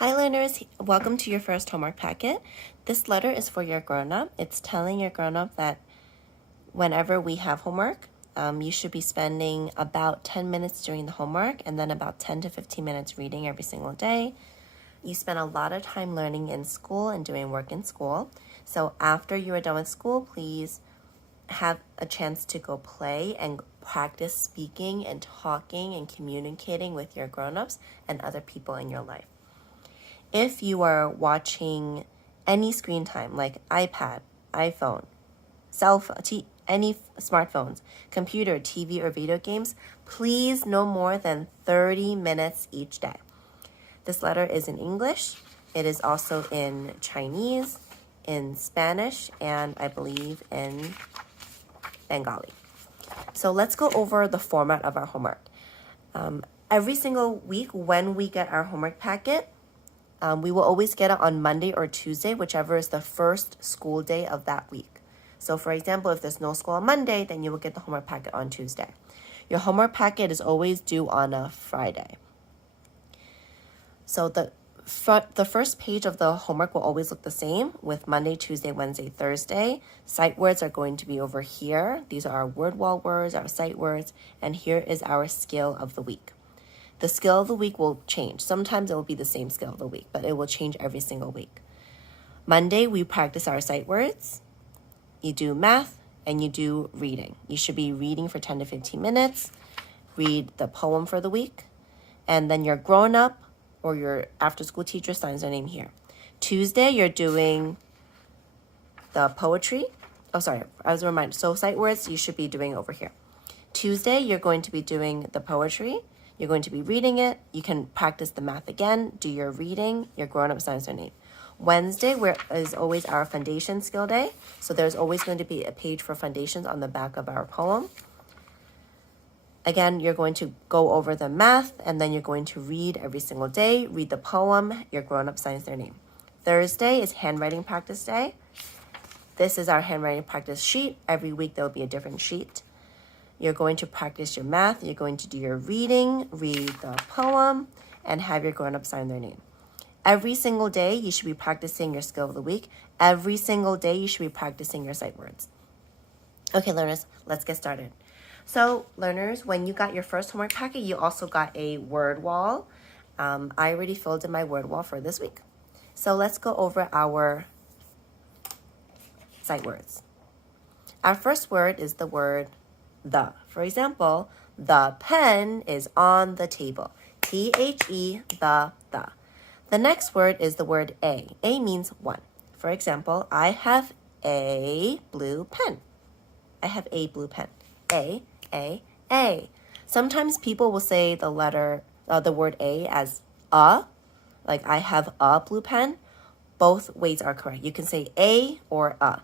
Hi learners, welcome to your first homework packet. This letter is for your grown-up. It's telling your grown-up that whenever we have homework, you should be spending about 10 minutes doing the homework and then about 10 to 15 minutes reading every single day. You spend a lot of time learning in school and doing work in school. So after you are done with school, please have a chance to go play and practice speaking and talking and communicating with your grown-ups and other people in your life. If you are watching any screen time like iPad, iPhone, cell phone, any smartphones, computer, TV, or video games, please no more than 30 minutes each day. This letter is in English. It is also in Chinese, in Spanish, and I believe in Bengali. So let's go over the format of our homework. Every single week when we get our homework packet, we will always get it on Monday or Tuesday, whichever is the first school day of that week. So for example, if there's no school on Monday, then you will get the homework packet on Tuesday. Your homework packet is always due on a Friday. So the first page of the homework will always look the same with Monday, Tuesday, Wednesday, Thursday. Sight words are going to be over here. These are our word wall words, our sight words, and here is our skill of the week. The skill of the week will change. Sometimes it will be the same skill of the week, but it will change every single week. Monday, we practice our sight words. You do math and you do reading. You should be reading for 10 to 15 minutes. Read the poem for the week. And then your grown-up or your after-school teacher signs their name here. Tuesday, you're doing the poetry. Oh, sorry, I was reminded. So sight words, you should be doing over here. Tuesday, you're going to be doing the poetry. You're going to be reading it. You can practice the math again, do your reading, your grown-up signs their name. Wednesday is always our foundation skill day. So there's always going to be a page for foundations on the back of our poem. Again, you're going to go over the math and then you're going to read every single day, read the poem, your grown-up signs their name. Thursday is handwriting practice day. This is our handwriting practice sheet. Every week there will be a different sheet. You're going to practice your math. You're going to do your reading, read the poem, and have your grown-up sign their name. Every single day, you should be practicing your skill of the week. Every single day, you should be practicing your sight words. Okay, learners, let's get started. So, learners, when you got your first homework packet, you also got a word wall. I already filled in my word wall for this week. So let's go over our sight words. Our first word is the word the. For example, the pen is on the table. T-H-E, the. The next word is the word a. A means one. For example, I have a blue pen. I have a blue pen. A. Sometimes people will say the word a as a, like I have a blue pen. Both ways are correct. You can say a or a.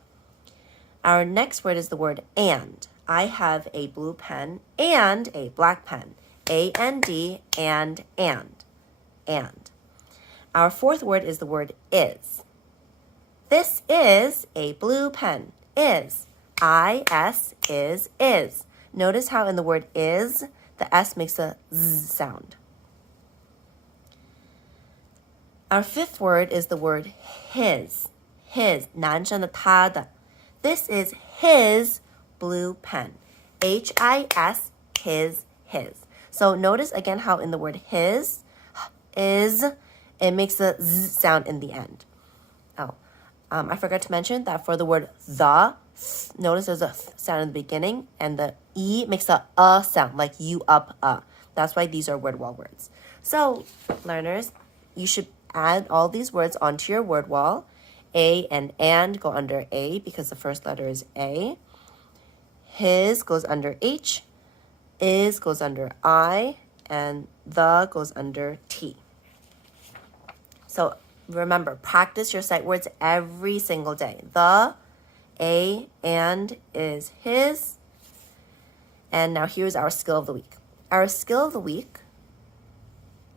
Our next word is the word and. I have a blue pen and a black pen. A-N-D and. Our fourth word is the word is. This is a blue pen. Is. I-S is. Notice how in the word is, the S makes a Z sound. Our fifth word is the word his. His. 男生的他的. This is his blue pen. H-I-S, his. So notice again how in the word his, is, it makes a Z sound in the end. I forgot to mention that for the word the, notice there's a sound in the beginning and the E makes a sound, like you up a. That's why these are word wall words. So, learners, you should add all these words onto your word wall. A and go under A because the first letter is A. His goes under H. Is goes under I. And the goes under T. So remember, practice your sight words every single day. The, a, and is his. And now here's our skill of the week. Our skill of the week,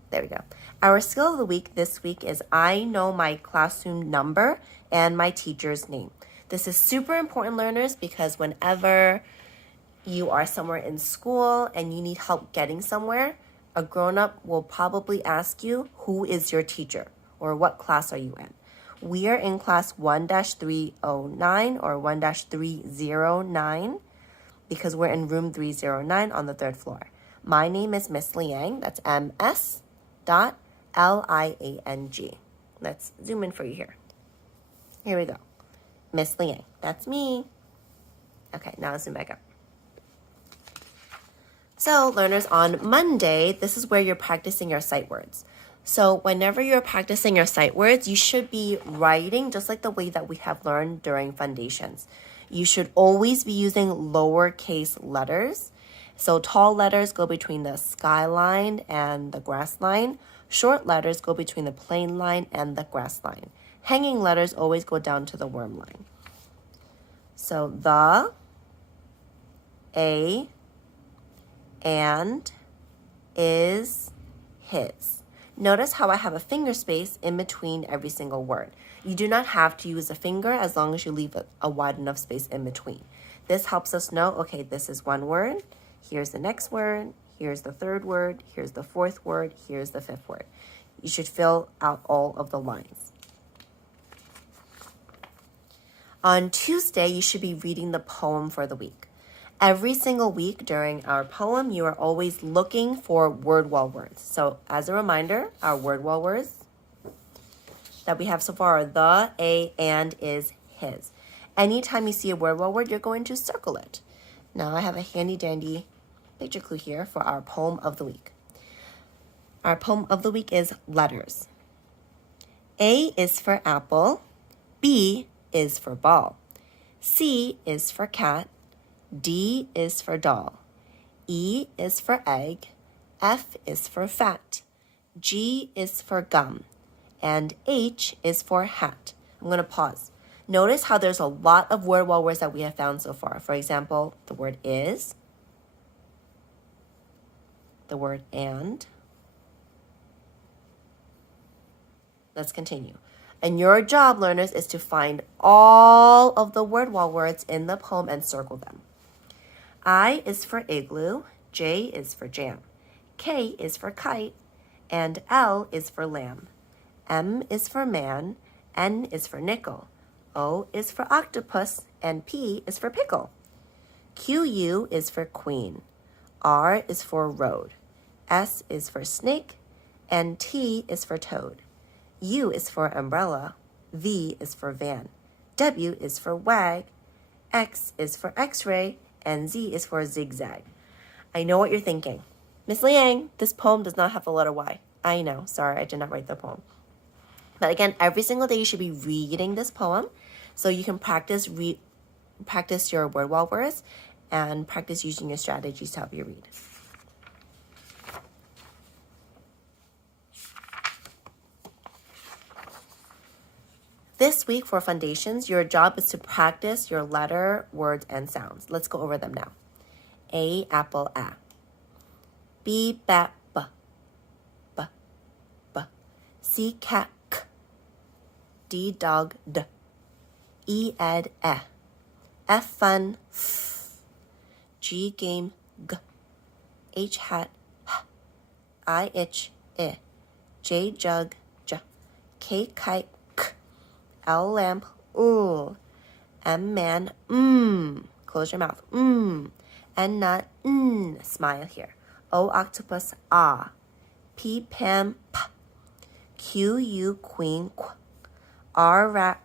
there we go. Our skill of the week this week is I know my classroom number and my teacher's name. This is super important, learners, because whenever you are somewhere in school and you need help getting somewhere, a grown-up will probably ask you, who is your teacher? or what class are you in? We are in class 1-309 or 1-309 because we're in room 309 on the 3rd floor. My name is Miss Liang. That's MS.LIANG. Let's zoom in for you here. Here we go. Miss Liang. That's me. Okay, now let's zoom back up. So, learners, on Monday, this is where you're practicing your sight words. So, whenever you're practicing your sight words, you should be writing just like the way that we have learned during FUNdations. You should always be using lowercase letters. So, tall letters go between the skyline and the grass line. Short letters go between the plain line and the grass line. Hanging letters always go down to the worm line. So, the, a, and, is, his. Notice how I have a finger space in between every single word. You do not have to use a finger as long as you leave a wide enough space in between. This helps us know, okay, this is one word, here's the next word, here's the 3rd word, here's the 4th word, here's the 5th word. You should fill out all of the lines. On Tuesday, you should be reading the poem for the week. Every single week during our poem, you are always looking for word wall words. So as a reminder, our word wall words that we have so far are the, a, and, is, his. Anytime you see a word wall word, you're going to circle it. Now I have a handy dandy picture clue here for our poem of the week. Our poem of the week is letters. A is for apple. B is for ball. C is for cat. D is for doll. E is for egg. F is for fat. G is for gum. And H is for hat. I'm going to pause. Notice how there's a lot of word wall words that we have found so far. For example, the word is, the word and. Let's continue. And your job, learners, is to find all of the word wall words in the poem and circle them. I is for igloo, J is for jam, K is for kite, and L is for lamb. M is for man, N is for nickel, O is for octopus, and P is for pickle. QU is for queen, R is for road, S is for snake, and T is for toad. U is for umbrella, V is for van, W is for wag, X is for x-ray, and Z is for zigzag. I know what you're thinking. Miss Liang, this poem does not have the letter Y. I know, sorry, I did not write the poem. But again, every single day you should be reading this poem so you can practice your word wall words and practice using your strategies to help you read. This week for FUNdations, your job is to practice your letter, words, and sounds. Let's go over them now. A, apple, A. B, bat, B. B, B. C, cat, K. D, dog, D. E, ed, E. F, fun, F. G, game, G. H, hat, H. I, itch, I. J, jug, J. K, kite, L, lamp, ooh. M, man, Close your mouth, N, nut, Smile here. O, octopus, ah. P, Pam, p. Q, u, queen, qu. R, rat,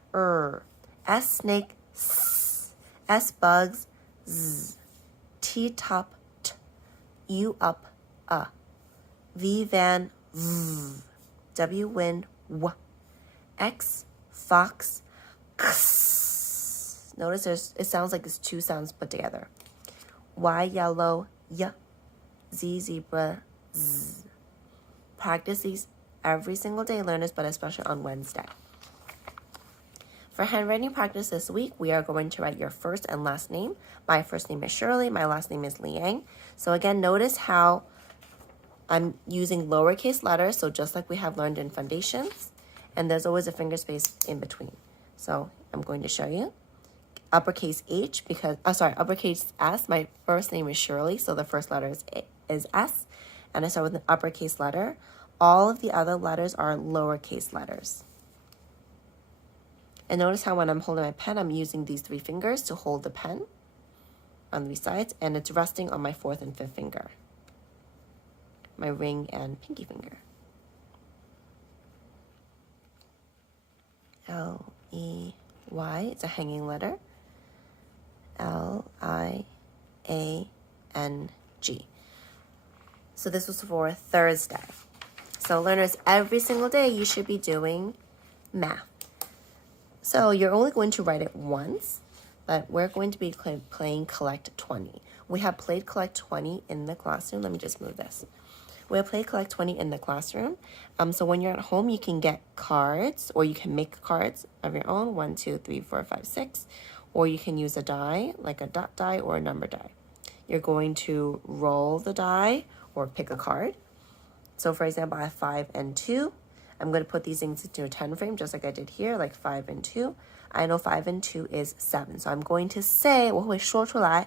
S, snake, s. S, bugs, z. T, top, t. U, up, V, van, v. W, wind, w. X, fox, x. Notice it sounds like it's two sounds put together. Y, yellow, y. Z, zebra, z. Practice these every single day, learners, but especially on Wednesday. For handwriting practice this week, we are going to write your first and last name. My first name is Shirley. My last name is Liang. So again, notice how I'm using lowercase letters, so just like we have learned in FUNdations. And there's always a finger space in between. So I'm going to show you. Uppercase H because, uppercase S. My first name is Shirley, so the first letter is S. And I start with an uppercase letter. All of the other letters are lowercase letters. And notice how when I'm holding my pen, I'm using these 3 fingers to hold the pen on these sides, and it's resting on my 4th and 5th finger, my ring and pinky finger. L-E-Y, it's a hanging letter. L-I-A-N-G. So this was for Thursday. So learners, every single day you should be doing math. So you're only going to write it once, but we're going to be playing Collect 20. We have played Collect 20 in the classroom. Let me just move this. We have played Collect 20 in the classroom. So when you're at home, you can get cards, or you can make cards of your own, 1, 2, 3, 4, 5, 6, or you can use a die, like a dot die or a number die. You're going to roll the die or pick a card. So for example, I have 5 and 2. I'm going to put these things into a 10 frame, just like I did here, like 5 and 2. I know 5 and 2 is 7. So I'm going to say, 我会说出来,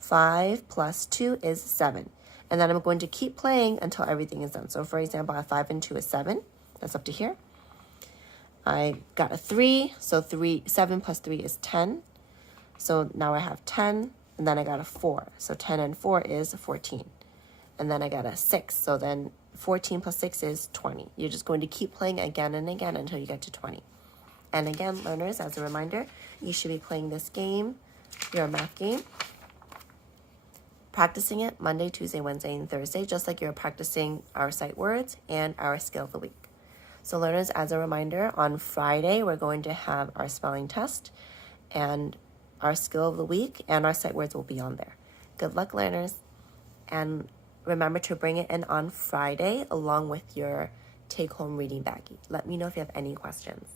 5 plus 2 is 7. And then I'm going to keep playing until everything is done. So for example, I have 5 and 2 is 7. That's up to here. I got a 3. So 7 plus 3 is 10. So now I have 10. And then I got a 4. So 10 and 4 is 14. And then I got a 6. So then 14 plus 6 is 20. You're just going to keep playing again and again until you get to 20. And again, learners, as a reminder, you should be playing this game, your math game, practicing it Monday, Tuesday, Wednesday, and Thursday, just like you're practicing our sight words and our skill of the week. So learners, as a reminder, on Friday, we're going to have our spelling test, and our skill of the week and our sight words will be on there. Good luck, learners. And remember to bring it in on Friday along with your take-home reading baggie. Let me know if you have any questions.